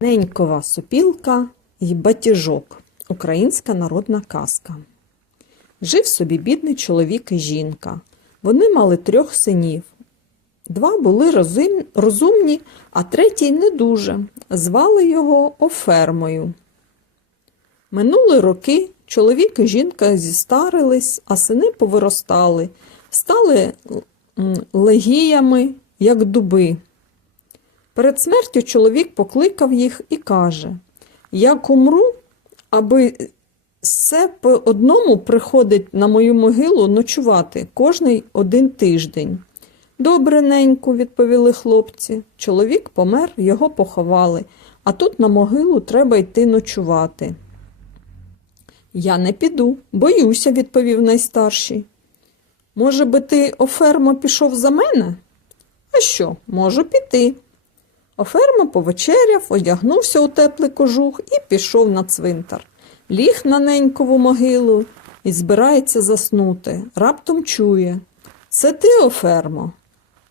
Ненькова сопілка й батіжок. Українська народна казка. Жив собі бідний чоловік і жінка. Вони мали трьох синів. Два були розумні, а третій не дуже. Звали його Офермою. Минули роки, чоловік і жінка зістарились, а сини повиростали, стали легіями, як дуби. Перед смертю чоловік покликав їх і каже: Як умру, аби все по одному приходить на мою могилу ночувати кожний один тиждень. Добре, неньку, відповіли хлопці. Чоловік помер, його поховали, а тут на могилу треба йти ночувати. Я не піду, боюся, відповів найстарший. Може би ти, Офермо, пішов за мене? А що, можу піти. Оферма повечеряв, одягнувся у теплий кожух і пішов на цвинтар. Ліг на ненькову могилу і збирається заснути. Раптом чує. Це ти, Офермо?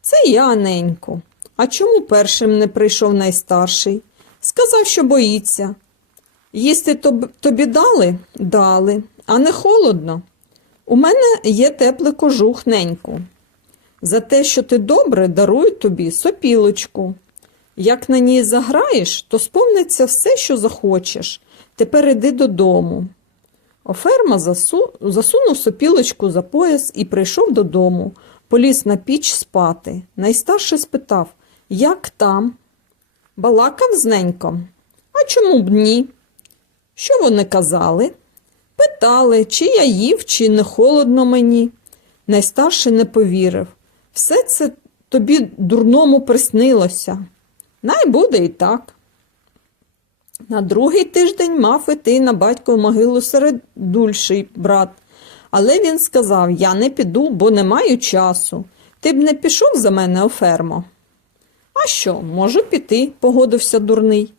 Це я, неньку. А чому першим не прийшов найстарший? Сказав, що боїться. Їсти тобі дали? Дали. А не холодно. У мене є теплий кожух, неньку. За те, що ти добре, дарую тобі сопілочку. Як на ній заграєш, то сповниться все, що захочеш. Тепер іди додому. Оферма засу... засунув сопілочку за пояс і прийшов додому, поліз на піч спати. Найстарший спитав, як там? Балакав з неньком. А чому б ні? Що вони казали? Питали, чи я їв, чи не холодно мені. Найстарший не повірив. Все це тобі дурному приснилося. Най буде і так. На другий тиждень мав іти на батькову могилу середульший брат. Але він сказав: Я не піду, бо не маю часу. Ти б не пішов за мене, Офермо. А що, можу піти, погодився дурний.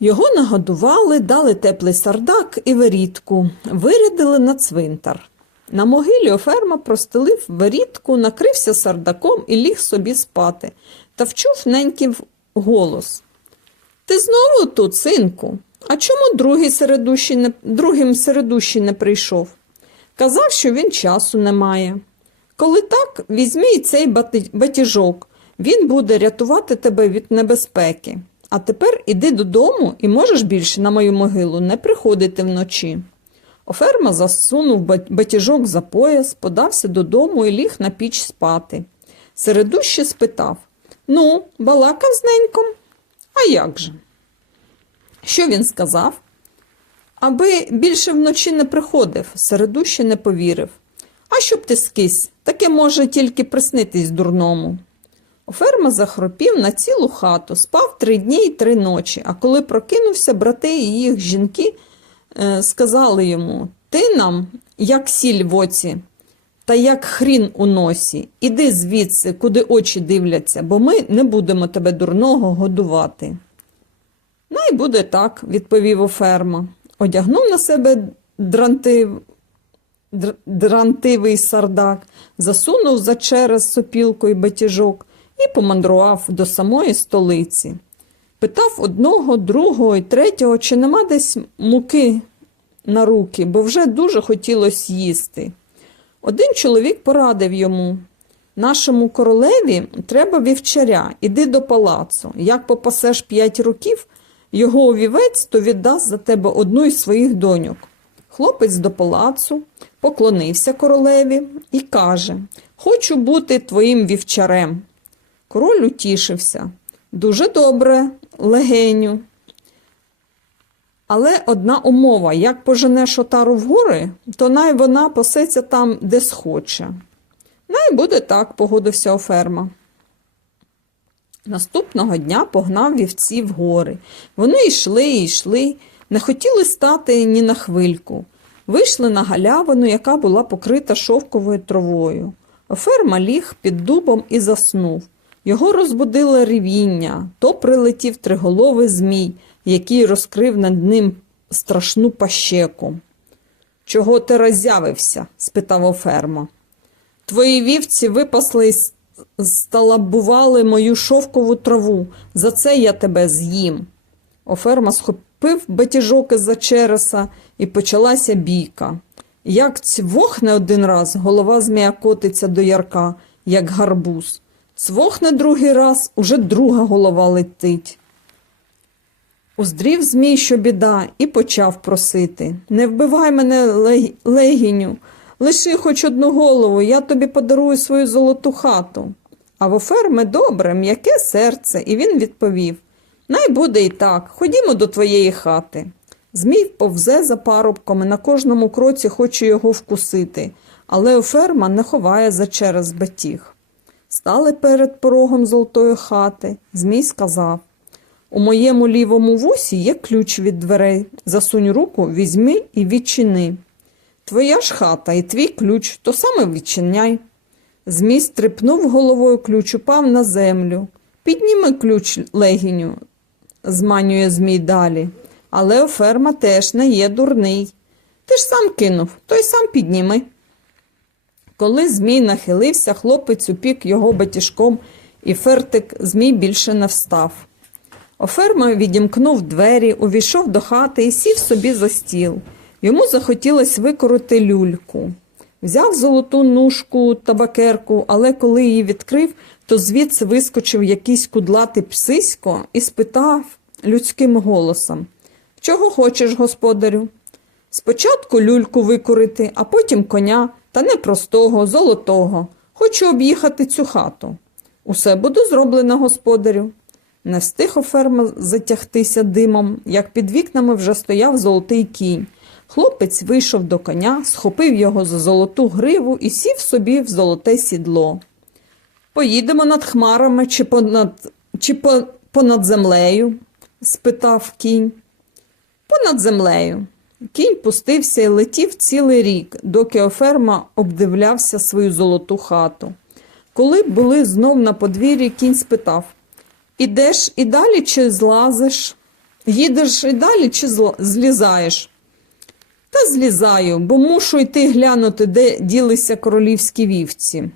Його нагодували, дали теплий сардак і верітку, вирядили на цвинтар. На могилі Оферма простелив верітку, накрився сардаком і ліг собі спати, та вчув неньків голос. Ти знову тут, синку? А чому другий середущий не, другим середущий не прийшов? Казав, що він часу не має. Коли так, візьми і цей батіжок. Він буде рятувати тебе від небезпеки. А тепер іди додому і можеш більше на мою могилу не приходити вночі. Оферма засунув батіжок за пояс, подався додому і ліг на піч спати. Середущий спитав Ну, балакав з неньком? А як же? Що він сказав? Аби більше вночі не приходив, середущий не повірив. А щоб ти скись, таке може тільки приснитись дурному. Оферма захропів на цілу хату, спав три дні й три ночі, а коли прокинувся, брати і їх жінки е, сказали йому Ти нам, як сіль в оці, та як хрін у носі, іди звідси, куди очі дивляться, бо ми не будемо тебе дурного годувати. Най буде так, відповів Оферма. Одягнув на себе дрантив, др- дрантивий сардак, засунув за через сопілку й батіжок і помандрував до самої столиці. Питав одного, другого і третього, чи нема десь муки на руки, бо вже дуже хотілося їсти. Один чоловік порадив йому нашому королеві треба вівчаря, іди до палацу. Як попасеш п'ять років, його овівець, то віддасть за тебе одну із своїх доньок. Хлопець до палацу поклонився королеві і каже: Хочу бути твоїм вівчарем. Король утішився. Дуже добре, легеню. Але одна умова: як поженеш отару в гори, то най вона пасеться там, де схоче. Най буде так, погодився Оферма. Наступного дня погнав вівці в гори. Вони йшли і йшли, не хотіли стати ні на хвильку. Вийшли на галявину, яка була покрита шовковою травою. Оферма ліг під дубом і заснув. Його розбудило ревіння, то прилетів триголовий змій, який розкрив над ним страшну пащеку. Чого ти роззявився? спитав Оферма. Твої вівці випасли із сталабували мою шовкову траву. За це я тебе з'їм. Оферма схопив батіжок із-за череса і почалася бійка. Як цвохне один раз, голова змія котиться до ярка, як гарбуз. Цвохне другий раз, уже друга голова летить. Уздрів змій, що біда, і почав просити. Не вбивай мене, легіню, лиши хоч одну голову, я тобі подарую свою золоту хату. А в оферми добре, м'яке серце, і він відповів Най буде і так, ходімо до твоєї хати. Змій повзе за парубком і на кожному кроці хоче його вкусити, але оферма не ховає за через батіг. Стали перед порогом золотої хати. Змій сказав у моєму лівому вусі є ключ від дверей. Засунь руку, візьми і відчини. Твоя ж хата і твій ключ, то саме відчиняй. Змій стрипнув головою ключ, упав на землю. Підніми ключ, легіню, зманює змій далі. Але ферма теж не є дурний. Ти ж сам кинув, то й сам підніми. Коли змій нахилився, хлопець упік його батіжком, і фертик змій більше не встав. Оферма відімкнув двері, увійшов до хати і сів собі за стіл. Йому захотілося викорити люльку. Взяв золоту нушку табакерку, але коли її відкрив, то звідси вискочив якийсь кудлатий псисько і спитав людським голосом Чого хочеш, господарю? Спочатку люльку викорити, а потім коня, та не простого, золотого. Хочу об'їхати цю хату. Усе буде зроблено, господарю. Не встиг оферма затягтися димом, як під вікнами вже стояв золотий кінь. Хлопець вийшов до коня, схопив його за золоту гриву і сів собі в золоте сідло. Поїдемо над хмарами чи понад, чи по, понад землею? спитав кінь. Понад землею. Кінь пустився і летів цілий рік, доки оферма обдивлявся свою золоту хату. Коли були знов на подвір'ї, кінь спитав Ідеш і далі чи злазиш? Їдеш і далі чи злізаєш? Та злізаю, бо мушу йти глянути, де ділися королівські вівці.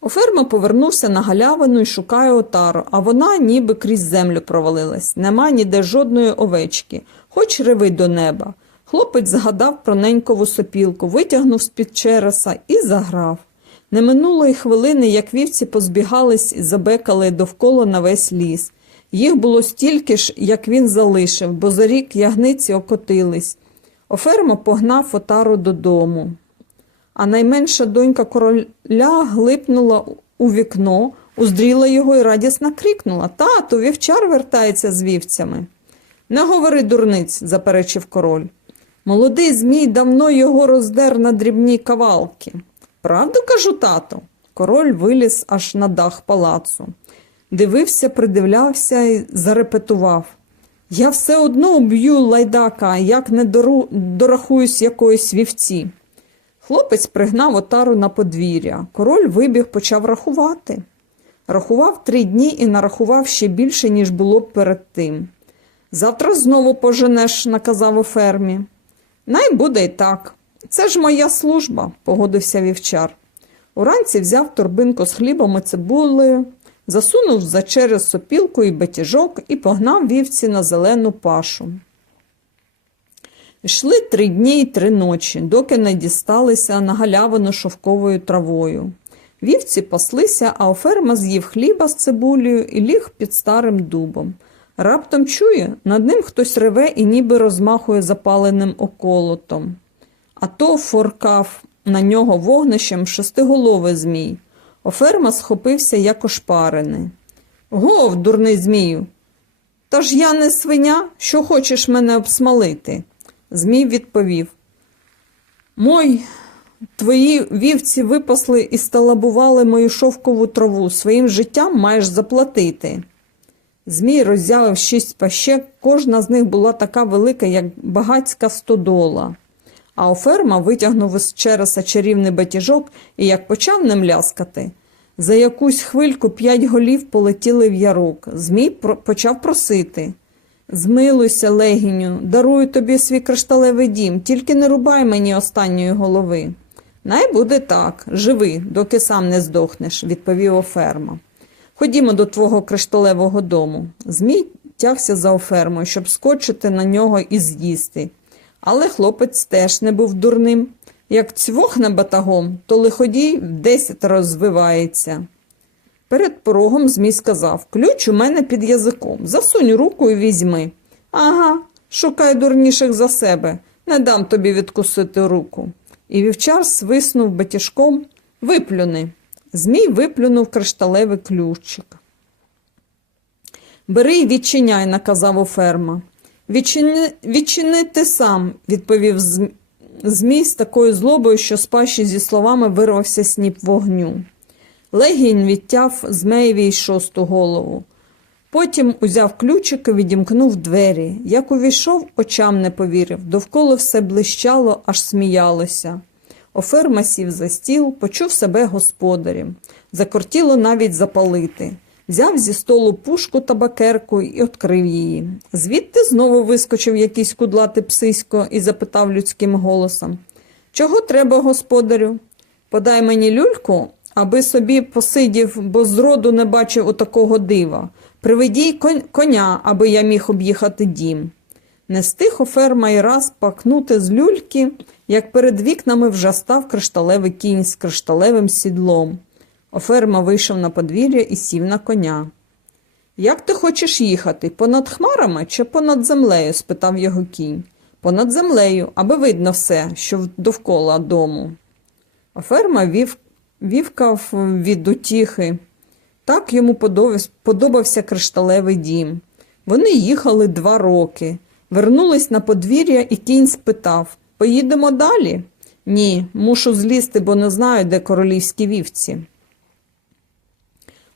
Оферма повернувся на галявину і шукає отару, а вона ніби крізь землю провалилась. Нема ніде жодної овечки, хоч реви до неба. Хлопець згадав про ненькову сопілку, витягнув з-під череса і заграв. Не минулої хвилини, як вівці позбігались і забекали довкола на весь ліс. Їх було стільки ж, як він залишив, бо за рік ягниці окотились. Оферма погнав отару додому. А найменша донька короля глипнула у вікно, уздріла його і радісно крикнула Тату, вівчар вертається з вівцями. Не говори дурниць, заперечив король. Молодий змій давно його роздер на дрібні кавалки. Правду кажу, тато? Король виліз аж на дах палацу. Дивився, придивлявся і зарепетував. Я все одно уб'ю лайдака, як не дору... дорахуюсь якоїсь вівці. Хлопець пригнав отару на подвір'я. Король вибіг, почав рахувати. Рахував три дні і нарахував ще більше, ніж було б перед тим. Завтра знову поженеш, наказав у фермі. Най буде й так. Це ж моя служба, погодився вівчар. Уранці взяв торбинку з хлібом і цибулею, засунув за через сопілку і батіжок і погнав вівці на зелену пашу. Йшли три дні й три ночі, доки не дісталися на галявину шовковою травою. Вівці паслися, а оферма з'їв хліба з цибулею і ліг під старим дубом. Раптом чує, над ним хтось реве і ніби розмахує запаленим околотом. А то форкав на нього вогнищем шестиголовий змій. Оферма схопився, як ошпарений. Гов, дурний змію. Та ж я не свиня, що хочеш мене обсмалити. Змій відповів. Мой, твої вівці випасли і сталабували мою шовкову траву. Своїм життям маєш заплатити. Змій роззявив шість пащек, кожна з них була така велика, як багацька стодола. А оферма витягнув із череса чарівний батіжок і як почав ним ляскати. За якусь хвильку п'ять голів полетіли в ярок. Змій почав просити. Змилуйся, легіню, дарую тобі свій кришталевий дім, тільки не рубай мені останньої голови. Най буде так, живи, доки сам не здохнеш, відповів Оферма. Ходімо до твого кришталевого дому. Змій тягся за Офермою, щоб скочити на нього і з'їсти. Але хлопець теж не був дурним. Як цвохне батагом, то лиходій в десять розвивається. Перед порогом Змій сказав Ключ у мене під язиком. Засунь руку і візьми. Ага, шукай дурніших за себе, не дам тобі відкусити руку. І вівчар свиснув батіжком Виплюни. Змій виплюнув кришталевий ключик. Бери й відчиняй, наказав Оферма. Відчини, відчини ти сам, відповів Змій з такою злобою, що з пащі зі словами вирвався сніп вогню. Легінь відтяв змеєві й шосту голову. Потім узяв ключик і відімкнув двері. Як увійшов, очам не повірив. Довкола все блищало, аж сміялося. Оферма сів за стіл, почув себе господарем. Закортіло навіть запалити. Взяв зі столу пушку табакерку і відкрив її. Звідти знову вискочив якийсь кудлатий псисько і запитав людським голосом Чого треба, господарю? Подай мені люльку, аби собі посидів, бо зроду не бачив отакого дива. Приведій коня, аби я міг об'їхати дім. Не стиг оферма й раз пакнути з люльки, як перед вікнами вже став кришталевий кінь з кришталевим сідлом. Оферма вийшов на подвір'я і сів на коня. Як ти хочеш їхати? Понад хмарами чи понад землею? спитав його кінь. Понад землею, аби видно все, що довкола дому. Оферма вів, вівкав від утіхи. Так йому подобався, подобався кришталевий дім. Вони їхали два роки. Вернулись на подвір'я, і кінь спитав Поїдемо далі? Ні, мушу злізти, бо не знаю, де королівські вівці.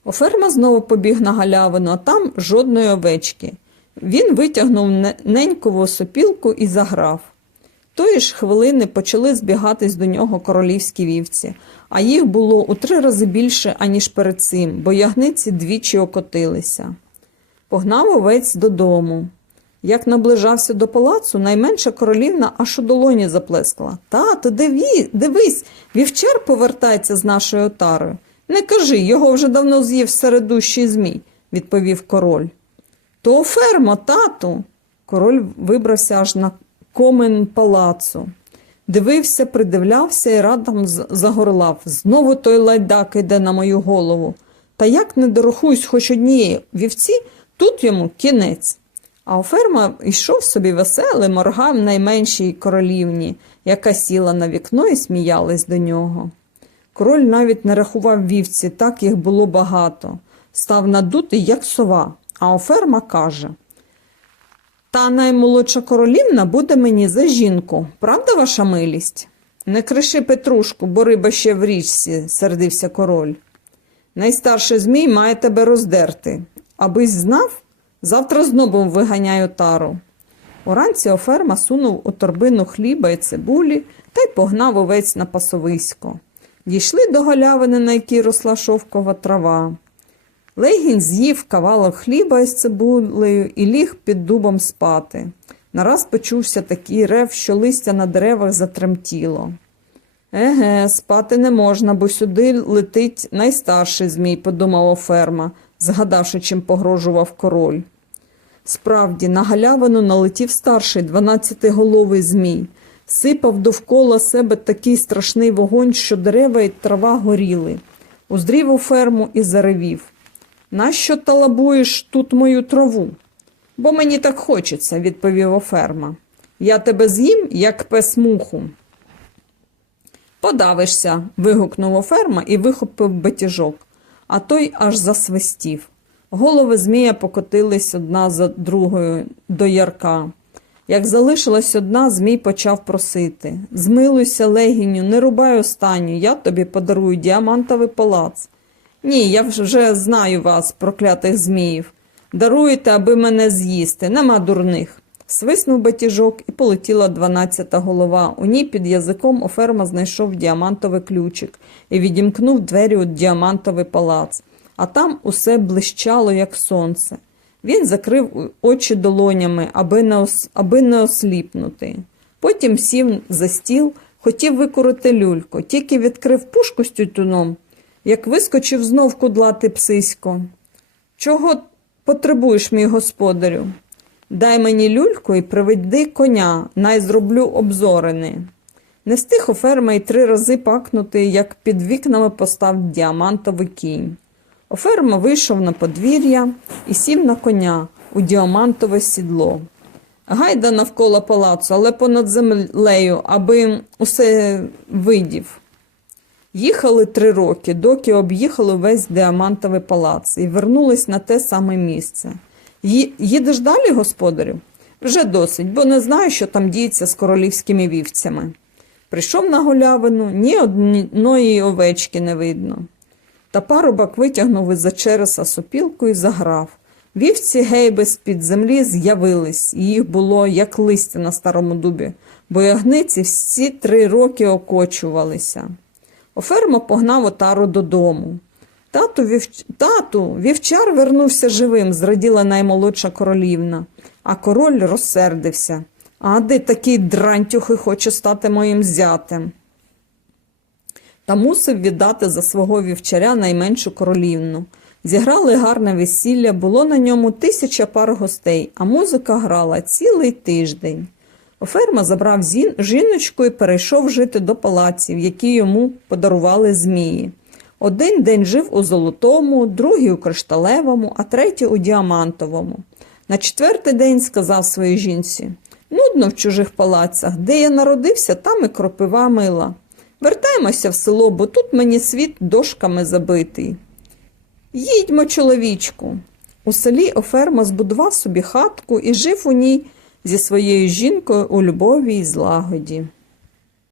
Оферма знову побіг на галявину, а там жодної овечки. Він витягнув ненькову сопілку і заграв. Тої ж хвилини почали збігатись до нього королівські вівці, а їх було у три рази більше, аніж перед цим, бо ягниці двічі окотилися. Погнав овець додому. Як наближався до палацу, найменша королівна аж у долоні заплескала. Тато, дивись, вівчар повертається з нашою отарою. Не кажи, його вже давно з'їв середущий змій, відповів король. То ферма, тату. Король вибрався аж на комен палацу. Дивився, придивлявся і радом загорлав. Знову той лайдак іде на мою голову. Та як не дорахуюсь хоч однієї вівці, тут йому кінець. А Оферма йшов собі веселий, моргав найменшій королівні, яка сіла на вікно і сміялась до нього. Король навіть не рахував вівці, так їх було багато. Став надутий, як сова, а Оферма каже Та наймолодша королівна буде мені за жінку, правда, ваша милість? Не криши Петрушку, бо риба ще в річці, сердився король. Найстарший змій має тебе роздерти. Абись знав, завтра знову виганяю тару. Уранці Оферма сунув у торбину хліба і цибулі та й погнав овець на пасовисько. Дійшли до галявини, на якій росла шовкова трава. Легінь з'їв кавалок хліба із цибулею і ліг під дубом спати. Нараз почувся такий рев, що листя на деревах затремтіло. Еге, спати не можна, бо сюди летить найстарший змій, подумав Оферма, згадавши, чим погрожував король. Справді, на галявину налетів старший дванадцятиголовий змій, сипав довкола себе такий страшний вогонь, що дерева й трава горіли. Уздрів у ферму і заревів. Нащо талабуєш тут мою траву? Бо мені так хочеться, відповів Оферма. Я тебе з'їм, як пес муху. Подавишся. вигукнув Оферма і вихопив батіжок, а той аж засвистів. Голови змія покотились одна за другою до ярка. Як залишилась одна, змій почав просити Змилуйся, легіню, не рубай останню, я тобі подарую діамантовий палац. Ні, я вже знаю вас, проклятих зміїв. Даруєте, аби мене з'їсти, нема дурних. Свиснув батіжок і полетіла дванадцята голова. У ній під язиком Оферма знайшов діамантовий ключик і відімкнув двері у діамантовий палац. А там усе блищало, як сонце. Він закрив очі долонями, аби не, ос... аби не осліпнути. Потім сів за стіл, хотів викурити люльку, тільки відкрив пушку з тютюном, як вискочив знов кудлати псисько. Чого потребуєш, мій господарю? Дай мені люльку і приведи коня, най зроблю обзорини. Не встиг у й три рази пакнути, як під вікнами постав діамантовий кінь. Оферма вийшов на подвір'я і сів на коня у діамантове сідло. Гайда навколо палацу, але понад землею, аби усе видів. Їхали три роки, доки об'їхали весь діамантовий палац і вернулись на те саме місце. Їдеш далі, господарю? Вже досить, бо не знаю, що там діється з королівськими вівцями. Прийшов на голявину, ні одної овечки не видно. Та парубок витягнув із-за череса сопілку і заграв. Вівці гейби з-під землі з'явились, їх було як листя на старому дубі, бо ягниці всі три роки окочувалися. Офермо погнав отару додому. Тату, вівч... Тату, вівчар вернувся живим, зраділа наймолодша королівна, а король розсердився. А де такий дрантюхи хоче стати моїм зятем? Та мусив віддати за свого вівчаря найменшу королівну. Зіграли гарне весілля, було на ньому тисяча пар гостей, а музика грала цілий тиждень. Оферма забрав зін- жіночку і перейшов жити до палаців, які йому подарували змії. Один день жив у золотому, другий у кришталевому, а третій у діамантовому. На четвертий день сказав своїй жінці: Нудно в чужих палацях, де я народився, там і кропива мила. Вертаємося в село, бо тут мені світ дошками забитий. Їдьмо, чоловічку. У селі Оферма збудував собі хатку і жив у ній зі своєю жінкою у любові й злагоді.